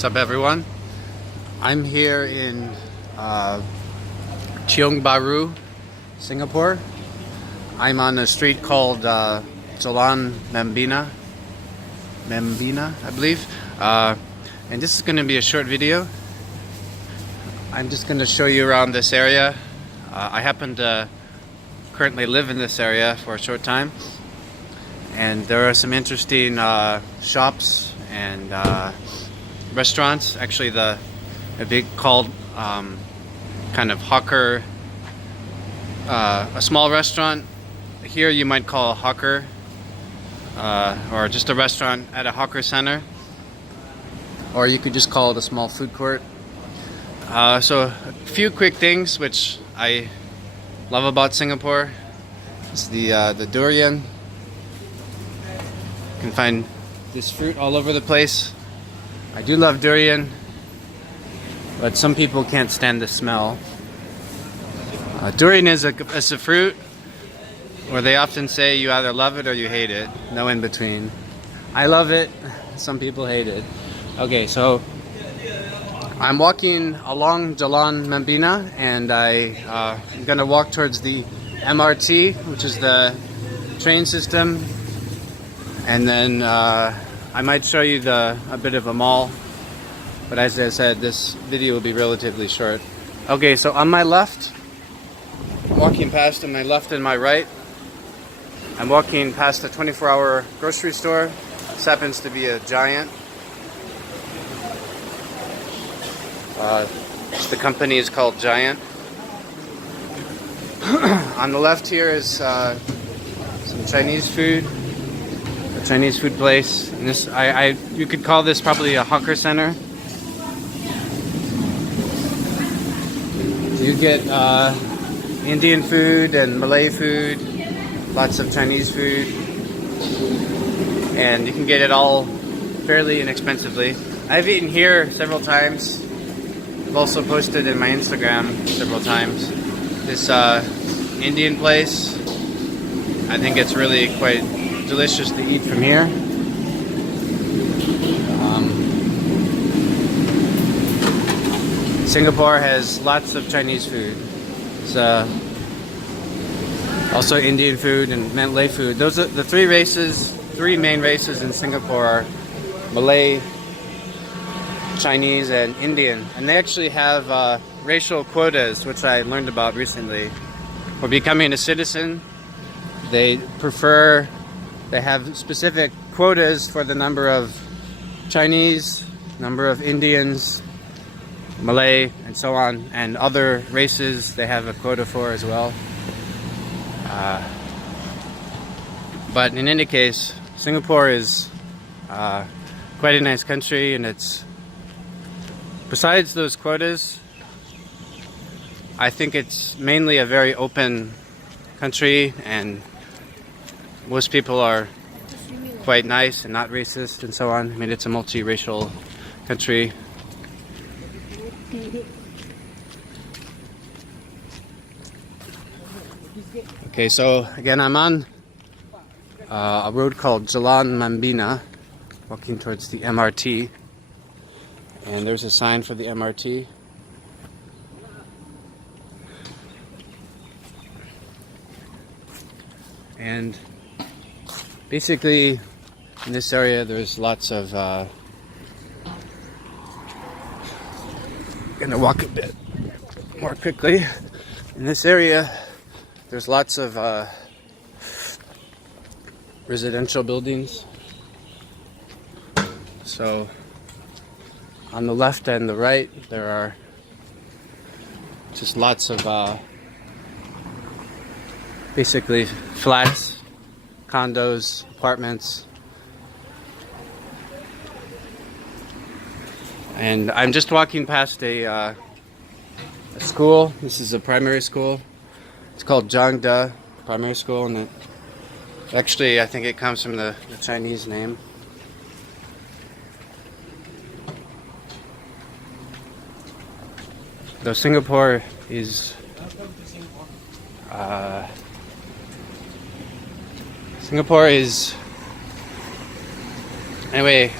What's up, everyone? I'm here in Tiong Bahru, Singapore. I'm on a street called Jalan Membina, I believe. And this is going to be a short video. I'm just going to show you around this area. I happen to currently live in this area for a short time, and there are some interesting shops and restaurants. Actually, a big called kind of hawker, a small restaurant here you might call a hawker, or just a restaurant at a hawker center, or you could just call it a small food court. So a few quick things which I love about Singapore. It's the durian. You can find this fruit all over the place. I do love durian, but some people can't stand the smell. Durian is a fruit where they often say you either love it or you hate it. No in between. I love it. Some people hate it. Okay, so I'm walking along Jalan Membina, and I'm gonna walk towards the MRT, which is the train system, and then I might show you a bit of a mall, but as I said, this video will be relatively short. Okay, so on my left, walking past on my left and my right, I'm walking past a 24-hour grocery store. This happens to be a Giant. The company is called Giant. On the left here is some Chinese food, a Chinese food place. And this, you could call this probably a hawker center. You get Indian food and Malay food, lots of Chinese food, and you can get it all fairly inexpensively. I've eaten here several times. I've also posted in my Instagram several times. This Indian place, I think it's really quite delicious to eat from here. Singapore has lots of Chinese food. It's also Indian food and Malay food. Those are the three main races in Singapore are Malay, Chinese, and Indian. And they actually have racial quotas, which I learned about recently. For becoming a citizen, they have specific quotas for the number of Chinese, number of Indians, Malay, and so on, and other races they have a quota for as well. But in any case, Singapore is quite a nice country, and besides those quotas, I think it's mainly a very open country, and most people are quite nice and not racist and so on. I mean, it's a multiracial country. Okay, so again, I'm on a road called Jalan Membina, walking towards the MRT, and there's a sign for the MRT. And basically, in this area, there's lots of. I'm gonna walk a bit more quickly. In this area, there's lots of residential buildings. So on the left and the right, there are just lots of basically flats, condos, apartments. And I'm just walking past a school. This is a primary school. It's called Zhangde Primary School, and actually I think it comes from the Chinese name. Though Singapore is anyway,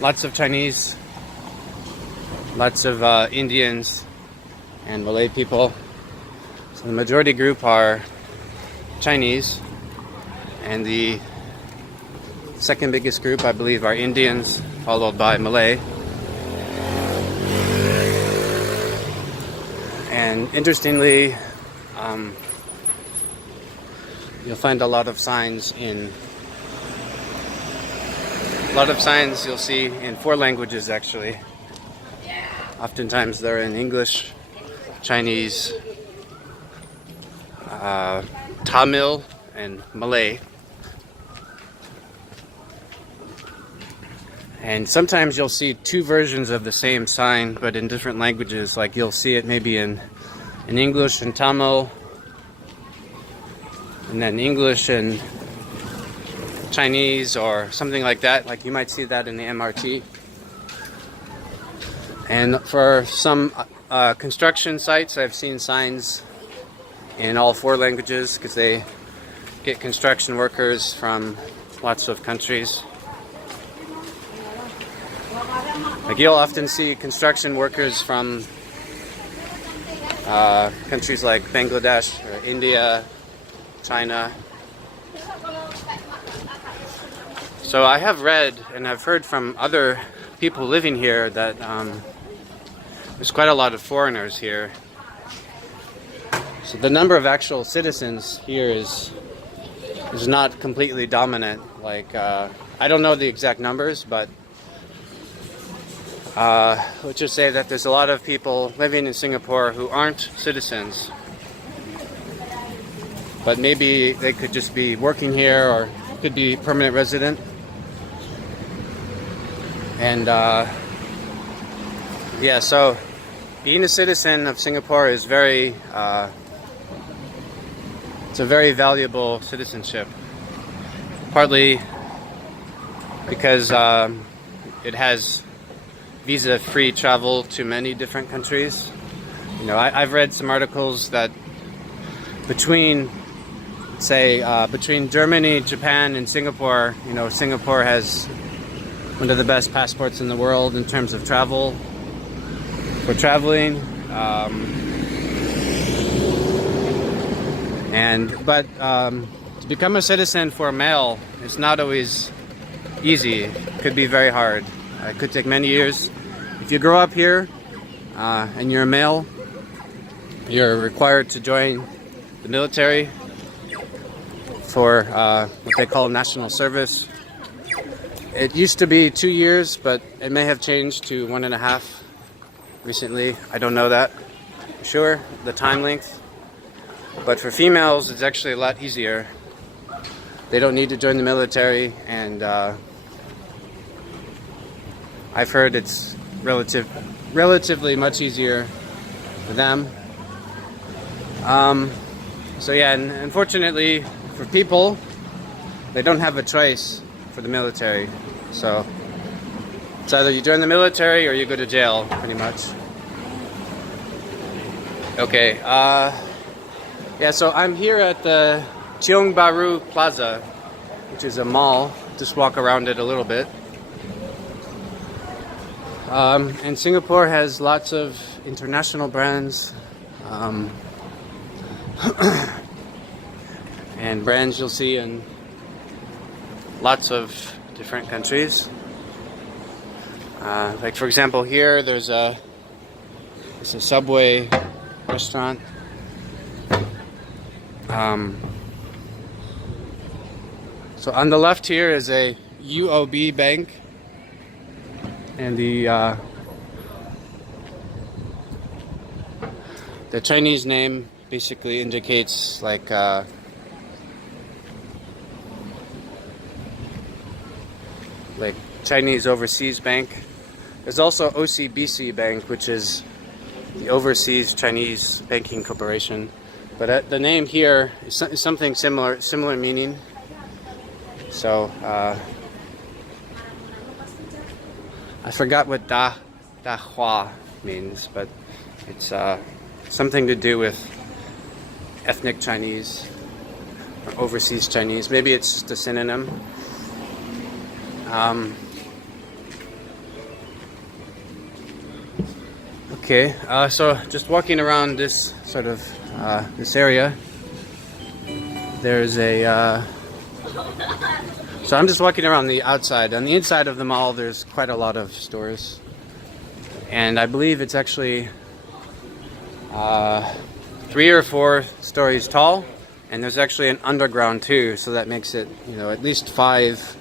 lots of Chinese lots of Indians and Malay people. So the majority group are Chinese, and the second biggest group, I believe, are Indians, followed by Malay. And interestingly, you'll find a lot of signs you'll see in 4 languages actually. Oftentimes they're in English, Chinese, Tamil, and Malay. And sometimes you'll see 2 versions of the same sign, but in different languages. Like you'll see it maybe in English and Tamil, and then English and Chinese or something like that. Like you might see that in the MRT. And for some construction sites, I've seen signs in all 4 languages because they get construction workers from lots of countries. Like you'll often see construction workers from countries like Bangladesh or India, China. So I have read and I've heard from other people living here that there's quite a lot of foreigners here. So the number of actual citizens here is not completely dominant. Like I don't know the exact numbers, but let's just say that there's a lot of people living in Singapore who aren't citizens, but maybe they could just be working here or could be permanent resident. And yeah, so being a citizen of Singapore is it's a very valuable citizenship, partly because it has visa-free travel to many different countries. You know, I've read some articles that between Germany, Japan, and Singapore, you know, Singapore has one of the best passports in the world in terms of travel, for traveling. But to become a citizen for a male, it's not always easy. It could be very hard. It could take many years. If you grow up here and you're a male, you're required to join the military for what they call national service. It used to be 2 years, but it may have changed to 1.5 recently. I don't know that for sure, the time length. But for females, it's actually a lot easier. They don't need to join the military, and I've heard it's relatively much easier for them. So yeah, and unfortunately for people, they don't have a choice for the military. So it's either you join the military or you go to jail, pretty much. Okay, yeah, so I'm here at the Tiong Bahru Plaza, which is a mall. Just walk around it a little bit. And Singapore has lots of international brands, and brands you'll see in lots of different countries. Like for example, here it's a Subway restaurant. So on the left here is a UOB bank, and the Chinese name basically indicates like Chinese Overseas Bank. There's also OCBC Bank, which is the Overseas Chinese Banking Corporation. But the name here is something similar meaning. So I forgot what Da Hua means, but it's something to do with ethnic Chinese or overseas Chinese. Maybe it's just a synonym. Okay, so just walking around this sort of this area, there's a. So I'm just walking around the outside. On the inside of the mall, there's quite a lot of stores, and I believe it's actually 3 or 4 stories tall, and there's actually an underground too. So that makes it, you know, at least 5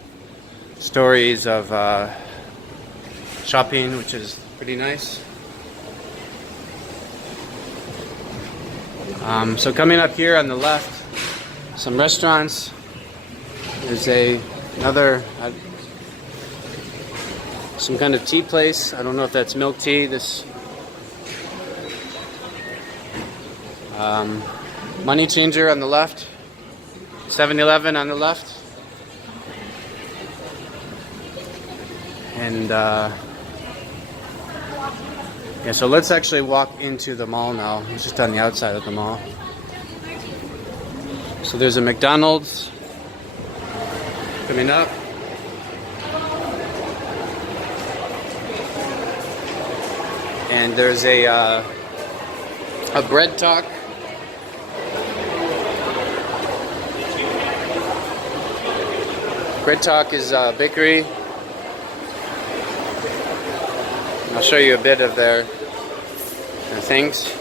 stories of shopping, which is pretty nice. So coming up here on the left, some restaurants. There's another some kind of tea place. I don't know if that's milk tea. This money changer on the left. 7-Eleven on the left. And yeah, so let's actually walk into the mall now. It's just on the outside of the mall. So there's a McDonald's coming up. And there's a bread talk. Bread talk is a bakery. I'll show you a bit of their things.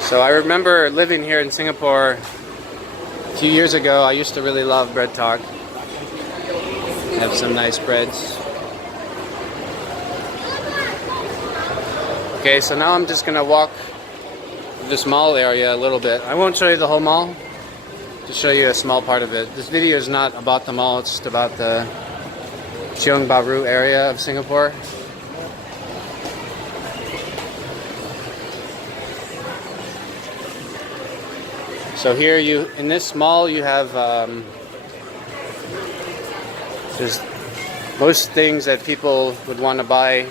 So I remember living here in Singapore a few years ago. I used to really love bread talk. Have some nice breads. Okay, so now I'm just gonna walk this mall area a little bit. I won't show you the whole mall. To show you a small part of it. This video is not about the mall, it's just about the Tiong Bahru area of Singapore. So here in this mall you have there's most things that people would want to buy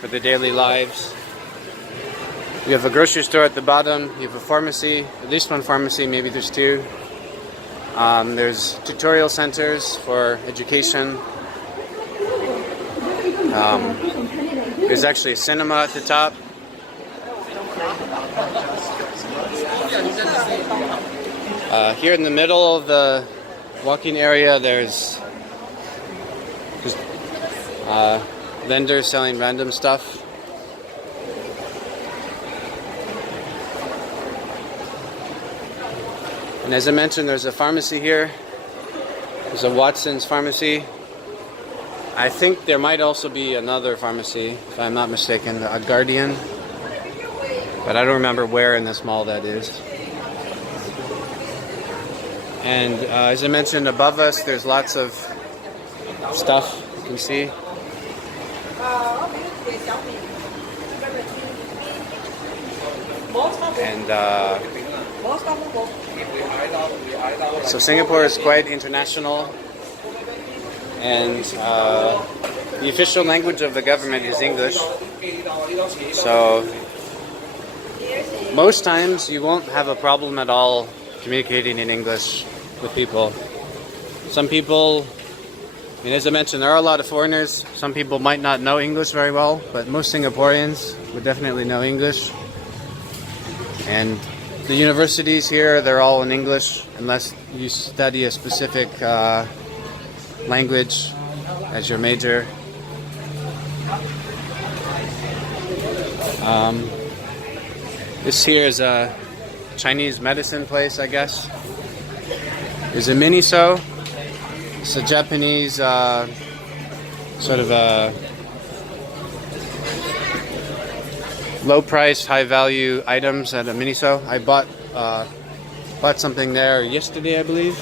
for their daily lives. You have a grocery store at the bottom, you have a pharmacy, at least one pharmacy, maybe there's 2. There's tutorial centers for education. There's actually a cinema at the top. Here in the middle of the walking area, there's just vendors selling random stuff. And as I mentioned, there's a pharmacy here. There's a Watson's pharmacy. I think there might also be another pharmacy, if I'm not mistaken, a Guardian. But I don't remember where in this mall that is. And as I mentioned, above us, there's lots of stuff you can see. And so Singapore is quite international, and the official language of the government is English. So most times you won't have a problem at all communicating in English with people. Some people, I mean, as I mentioned, there are a lot of foreigners. Some people might not know English very well, but most Singaporeans would definitely know English. And the universities here, they're all in English, unless you study a specific language as your major. This here is a Chinese medicine place, I guess. There's a Miniso. It's a Japanese sort of a low price, high value items at a Miniso. I bought something there yesterday, I believe.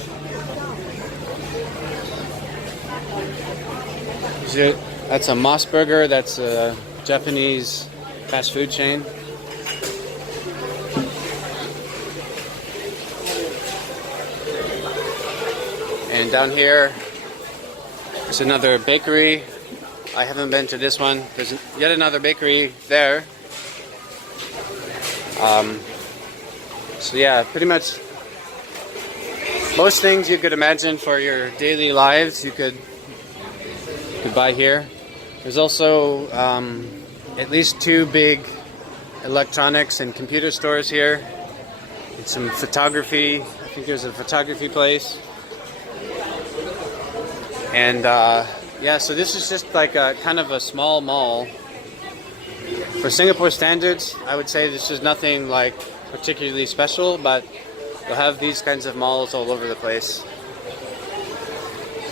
That's a Moss Burger. That's a Japanese fast food chain. And down here is another bakery. I haven't been to this one. There's yet another bakery there. So yeah, pretty much Most things you could imagine for your daily lives you could buy here. There's also at least 2 big electronics and computer stores here. And some photography. I think there's a photography place. And yeah, so this is just like a kind of a small mall. For Singapore standards, I would say this is nothing like particularly special, but they'll have these kinds of malls all over the place.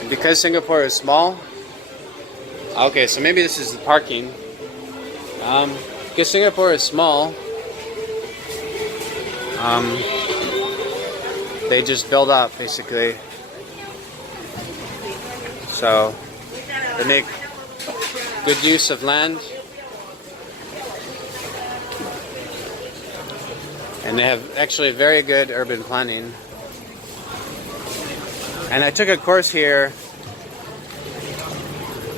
And because Singapore is small, okay, so maybe this is the parking. Because Singapore is small, they just build up basically. So they make good use of land. And they have actually very good urban planning. And I took a course here,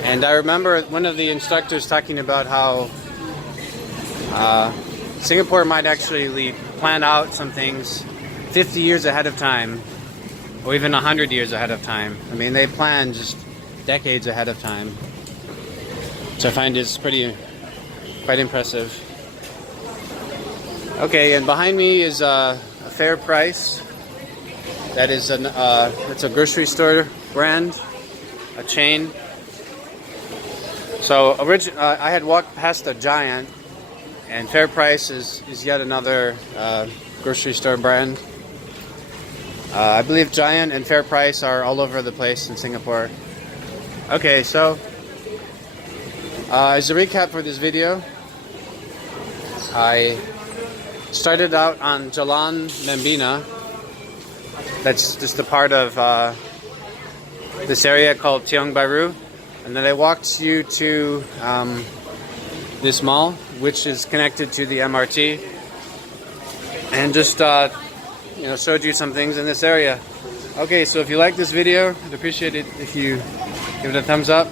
and I remember one of the instructors talking about how Singapore might actually plan out some things 50 years ahead of time, or even 100 years ahead of time. I mean, they plan just decades ahead of time, which I find is quite impressive. Okay, and behind me is a Fair Price. That is it's a grocery store brand, a chain. So I had walked past a Giant, and Fair Price is yet another grocery store brand. I believe Giant and Fair Price are all over the place in Singapore. Okay, so as a recap for this video, I started out on Jalan Membina. That's just a part of this area called Tiong Bahru. And then I walked you to this mall, which is connected to the MRT. And just showed you some things in this area. Okay, so if you like this video, I'd appreciate it if you give it a thumbs up.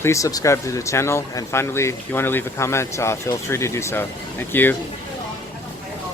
Please subscribe to the channel. And finally, if you want to leave a comment, feel free to do so. Thank you.